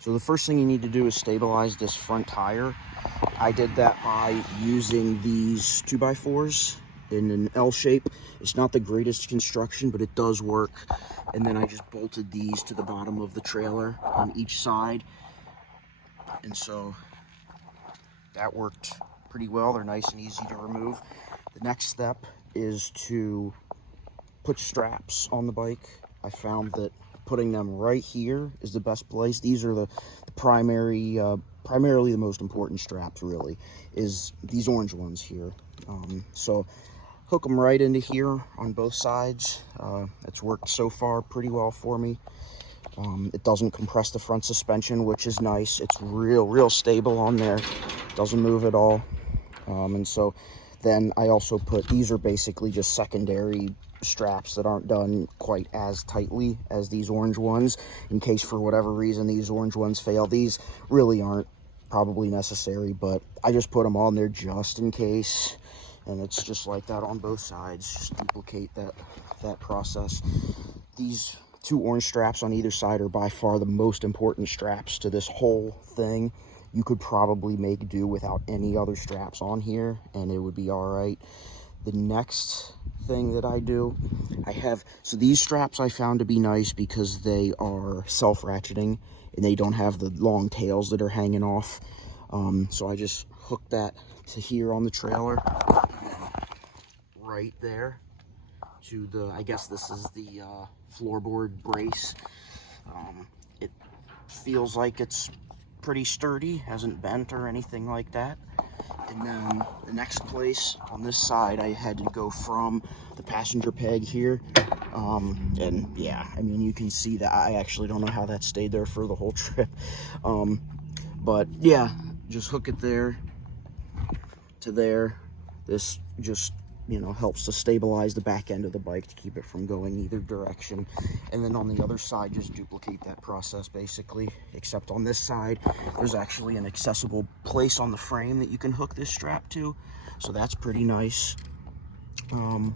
So the first thing you need to do is stabilize this front tire. I did that by using these 2x4s in an L shape. It's not the greatest construction, but it does work. And then I just bolted these to the bottom of the trailer on each side. And so that worked pretty well. They're nice and easy to remove. The next step is to put straps on the bike. I found that putting them right here is the best place. These are the primarily the most important straps, really, is these orange ones here. So hook them right into here on both sides. It's worked so far pretty well for me. It doesn't compress the front suspension, which is nice. It's real stable on there. Doesn't move at all. And so then I also put, these are basically just secondary straps that aren't done quite as tightly as these orange ones, in case for whatever reason these orange ones fail. These really aren't probably necessary, but I just put them on there just in case. And it's just like that on both sides. Just duplicate that process. These two orange straps on either side are by far the most important straps to this whole thing. You could probably make do without any other straps on here and it would be all right. The next thing that I do, so these straps I found to be nice because they are self-ratcheting and they don't have the long tails that are hanging off. So I just hook that to here on the trailer, right there to the, I guess this is the floorboard brace. It feels like it's pretty sturdy, hasn't bent or anything like that. And then the next place on this side, I had to go from the passenger peg here. And yeah, I mean, you can see that I actually don't know how that stayed there for the whole trip. But yeah, just hook it there to there. This just, you know, helps to stabilize the back end of the bike to keep it from going either direction. And then on the other side, just duplicate that process basically, except on this side, there's actually an accessible place on the frame that you can hook this strap to. So that's pretty nice. And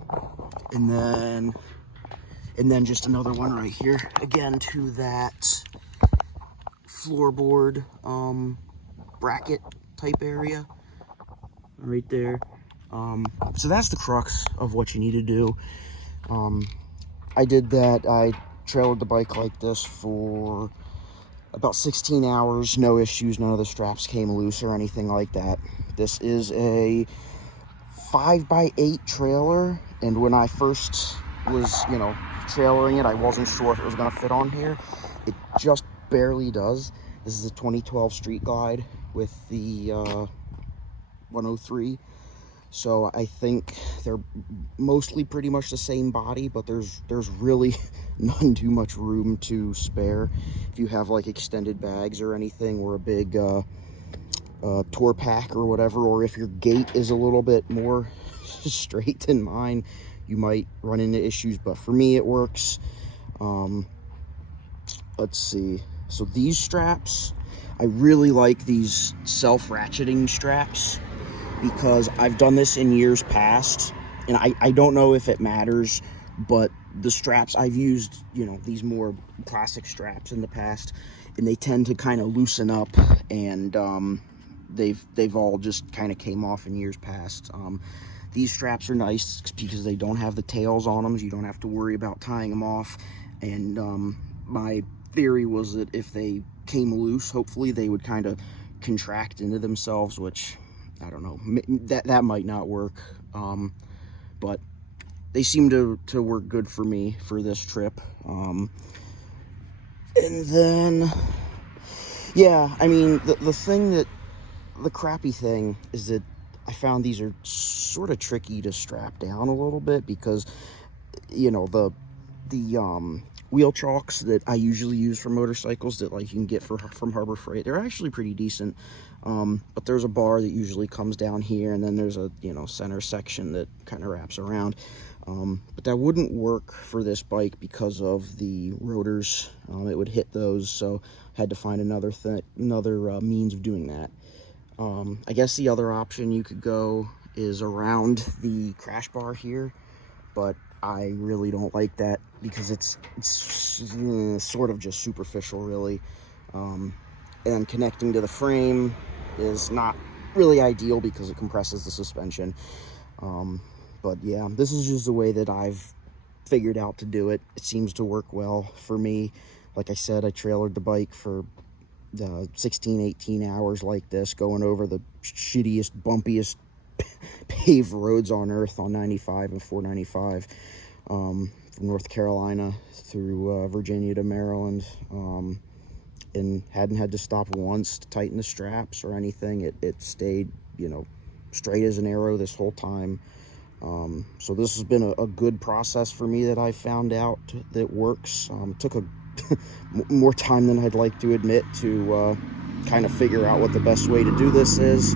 then just another one right here, again, to that floorboard bracket type area right there. So that's the crux of what you need to do. I did that. I trailered the bike like this for about 16 hours, no issues, none of the straps came loose or anything like that. This is a 5x8 trailer, and when I first was, you know, trailering it, I wasn't sure if it was going to fit on here. It just barely does. This is a 2012 Street Glide with the 103. So I think they're mostly pretty much the same body, but there's really none too much room to spare. If you have like extended bags or anything, or a big tour pack or whatever, or if your gait is a little bit more straight than mine, you might run into issues, but for me it works. Let's see. So these straps, I really like these self-ratcheting straps, because I've done this in years past, and I don't know if it matters, but the straps I've used, you know, these more classic straps in the past, and they tend to kind of loosen up, and they've all just kind of came off in years past. These straps are nice because they don't have the tails on them, so you don't have to worry about tying them off. And my theory was that if they came loose, hopefully they would kind of contract into themselves, which I don't know, that might not work, but they seem to work good for me for this trip. And then, yeah, I mean, the crappy thing is that I found these are sort of tricky to strap down a little bit, because, you know, the wheel chocks that I usually use for motorcycles that like you can get from Harbor Freight, they're actually pretty decent. But there's a bar that usually comes down here, and then there's a, you know, center section that kind of wraps around. But that wouldn't work for this bike because of the rotors. It would hit those, so I had to find another means of doing that. I guess the other option you could go is around the crash bar here, but I really don't like that because it's sort of just superficial, really. and connecting to the frame is not really ideal because it compresses the suspension. But yeah, this is just the way that I've figured out to do it. It seems to work well for me. Like I said, I trailered the bike for 16, 18 hours like this, going over the shittiest, bumpiest paved roads on earth on 95 and 495, from North Carolina through Virginia to Maryland, and hadn't had to stop once to tighten the straps or anything. It stayed, you know, straight as an arrow this whole time. So this has been a good process for me that I found out that works. Took a more time than I'd like to admit to kind of figure out what the best way to do this is,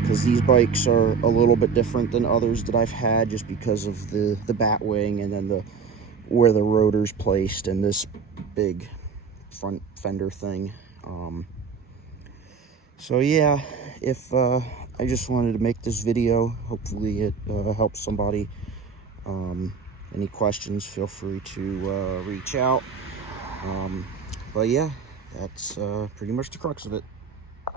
because these bikes are a little bit different than others that I've had, just because of the bat wing and then where the rotor's placed and this big front fender thing. So yeah, if I just wanted to make this video. Hopefully it helps somebody. Any questions, feel free to reach out. But yeah, that's pretty much the crux of it.